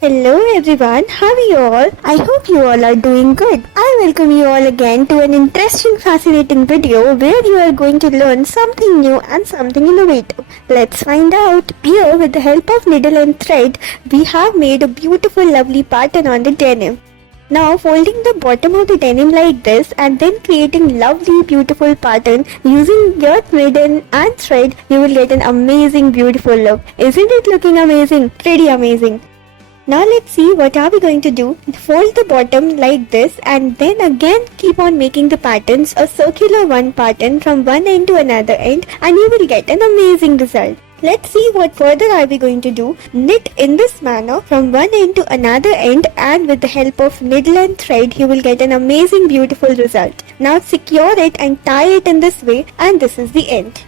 Hello everyone, how are you all? I hope you all are doing good. I welcome you all again to an interesting, fascinating video where you are going to learn something new and something innovative. Let's find out. Here, with the help of needle and thread, we have made a beautiful, lovely pattern on the denim. Now folding the bottom of the denim like this and then creating lovely beautiful pattern using your needle and thread, you will get an amazing beautiful look. Isn't it looking amazing? Pretty amazing. Now let's see what are we going to do. Fold the bottom like this and then again keep on making the patterns, a circular one pattern from one end to another end, and you will get an amazing result. Let's see what further are we going to do. Knit in this manner from one end to another end, and with the help of needle and thread you will get an amazing beautiful result. Now secure it and tie it in this way, and this is the end.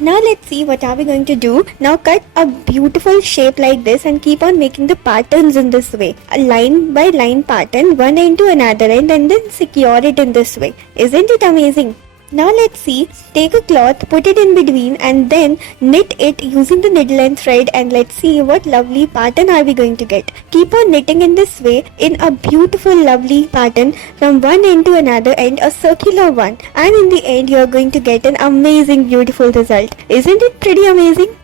Now let's see what are we going to do. Now cut a beautiful shape like this and keep on making the patterns in this way. A line by line pattern, one end to another end, and then secure it in this way. Isn't it amazing? Now let's see, take a cloth, put it in between and then knit it using the needle and thread, and let's see what lovely pattern are we going to get. Keep on knitting in this way in a beautiful lovely pattern from one end to another end, a circular one, and in the end you are going to get an amazing beautiful result. Isn't it pretty amazing?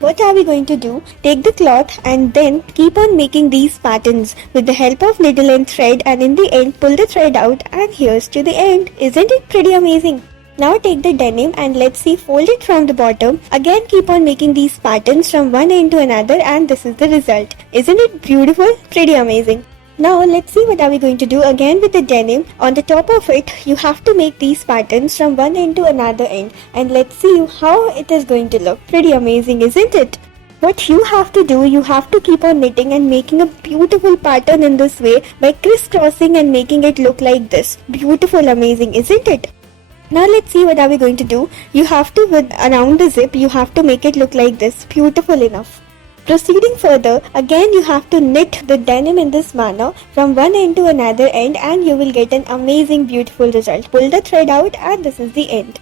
What are we going to do? Take the cloth and then keep on making these patterns with the help of needle and thread, and in the end pull the thread out, and here's to the end. Isn't it pretty amazing? Now take the denim and let's see, fold it from the bottom. Again keep on making these patterns from one end to another, and this is the result. Isn't it beautiful? Pretty amazing. Now let's see what are we going to do. Again with the denim, on the top of it you have to make these patterns from one end to another end, and let's see how it is going to look. Pretty amazing, isn't it? What you have to do, you have to keep on knitting and making a beautiful pattern in this way by crisscrossing and making it look like this. Beautiful, amazing, isn't it? Now let's see what are we going to do. You have to, around the zip, you have to make it look like this. Beautiful enough. Proceeding further, again you have to knit the denim in this manner from one end to another end, and you will get an amazing beautiful result. Pull the thread out, and this is the end.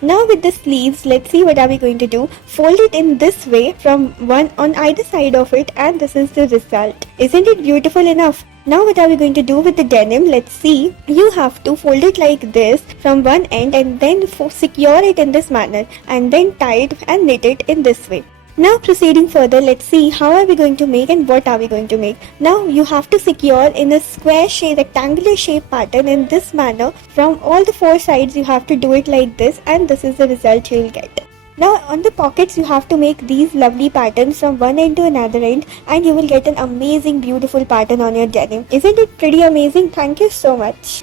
Now with the sleeves, let's see what are we going to do. Fold it in this way from one on either side of it, and this is the result. Isn't it beautiful enough? Now what are we going to do with the denim? Let's see. You have to fold it like this from one end and then secure it in this manner, and then tie it and knit it in this way. Now proceeding further, let's see how are we going to make and what are we going to make. Now you have to secure in a square shape, rectangular shape pattern in this manner. From all the four sides you have to do it like this, and this is the result you will get. Now on the pockets you have to make these lovely patterns from one end to another end, and you will get an amazing beautiful pattern on your denim. Isn't it pretty amazing? Thank you so much.